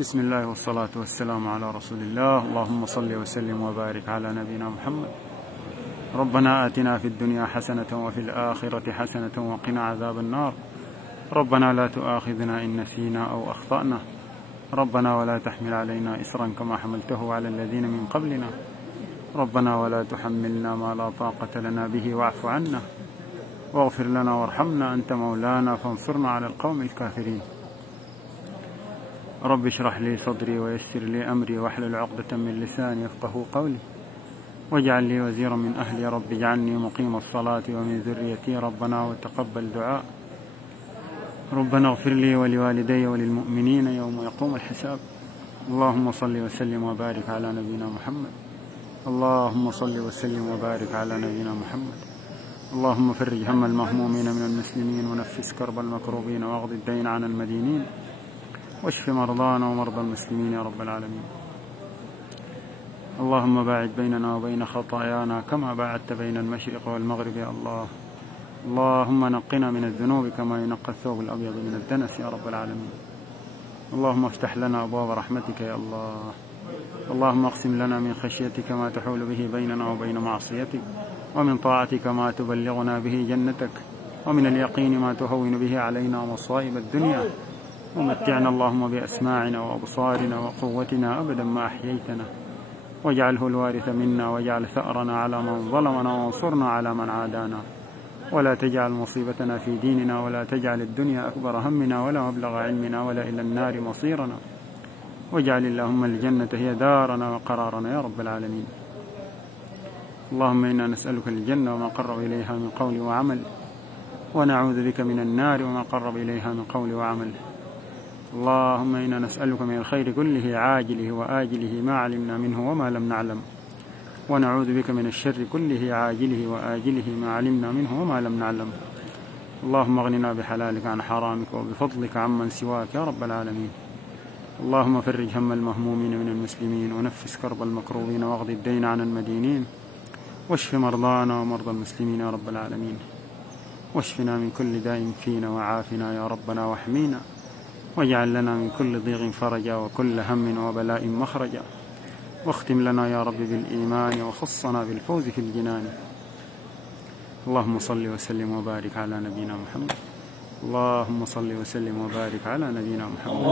بسم الله والصلاة والسلام على رسول الله. اللهم صل وسلم وبارك على نبينا محمد. ربنا آتنا في الدنيا حسنة وفي الآخرة حسنة وقنا عذاب النار. ربنا لا تؤاخذنا إن نسينا أو أخطأنا. ربنا ولا تحمل علينا إصرا كما حملته على الذين من قبلنا. ربنا ولا تحملنا ما لا طاقة لنا به واعف عنا واغفر لنا وارحمنا أنت مولانا فانصرنا على القوم الكافرين. رب اشرح لي صدري ويسر لي أمري واحلل عقدة من لساني يفقهوا قولي واجعل لي وزيرا من أهلي. رب اجعلني مقيم الصلاة ومن ذريتي ربنا وتقبل دعاء. ربنا اغفر لي ولوالدي وللمؤمنين يوم يقوم الحساب. اللهم صل وسلم وبارك على نبينا محمد. اللهم صل وسلم وبارك على نبينا محمد. اللهم فرج هم المهمومين من المسلمين ونفس كرب المكروبين واقض الدين عن المدينين واشف مرضانا ومرضى المسلمين يا رب العالمين. اللهم باعد بيننا وبين خطايانا كما باعدت بين المشرق والمغرب يا الله. اللهم نقنا من الذنوب كما ينقى الثوب الأبيض من الدنس يا رب العالمين. اللهم افتح لنا أبواب رحمتك يا الله. اللهم اقسم لنا من خشيتك ما تحول به بيننا وبين معصيتك ومن طاعتك ما تبلغنا به جنتك ومن اليقين ما تهون به علينا مصائب الدنيا. ومتعنا اللهم بأسماعنا وأبصارنا وقوتنا أبدا ما أحييتنا واجعله الوارث منا واجعل ثأرنا على من ظلمنا وانصرنا على من عادانا ولا تجعل مصيبتنا في ديننا ولا تجعل الدنيا أكبر همنا ولا مبلغ علمنا ولا إلى النار مصيرنا واجعل اللهم الجنة هي دارنا وقرارنا يا رب العالمين. اللهم إنا نسألك الجنة وما قرب إليها من قول وعمل ونعوذ بك من النار وما قرب إليها من قول وعمل. اللهم إنا نسألك من الخير كله عاجله وآجله ما علمنا منه وما لم نعلم ونعوذ بك من الشر كله عاجله وآجله ما علمنا منه وما لم نعلم. اللهم اغننا بحلالك عن حرامك وبفضلك عمن سواك يا رب العالمين. اللهم فرج هم المهمومين من المسلمين ونفس كرب المكروبين واقض الدين عن المدينين واشف مرضانا ومرضى المسلمين يا رب العالمين. واشفنا من كل داء فينا وعافنا يا ربنا واحمينا واجعل لنا من كل ضيق فرجا وكل هم وبلاء مخرجا واختم لنا يا رب بالإيمان وخصنا بالفوز في الجنان. اللهم صل وسلم وبارك على نبينا محمد. اللهم صل وسلم وبارك على نبينا محمد.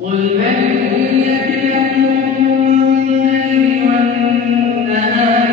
قل من يكلكم بالليل والنهار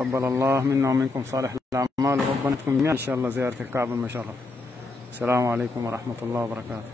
تقبل الله منا ومنكم صالح الأعمال، وربنا يكون إن شاء الله زيارة الكعبة المشرف. السلام عليكم ورحمة الله وبركاته.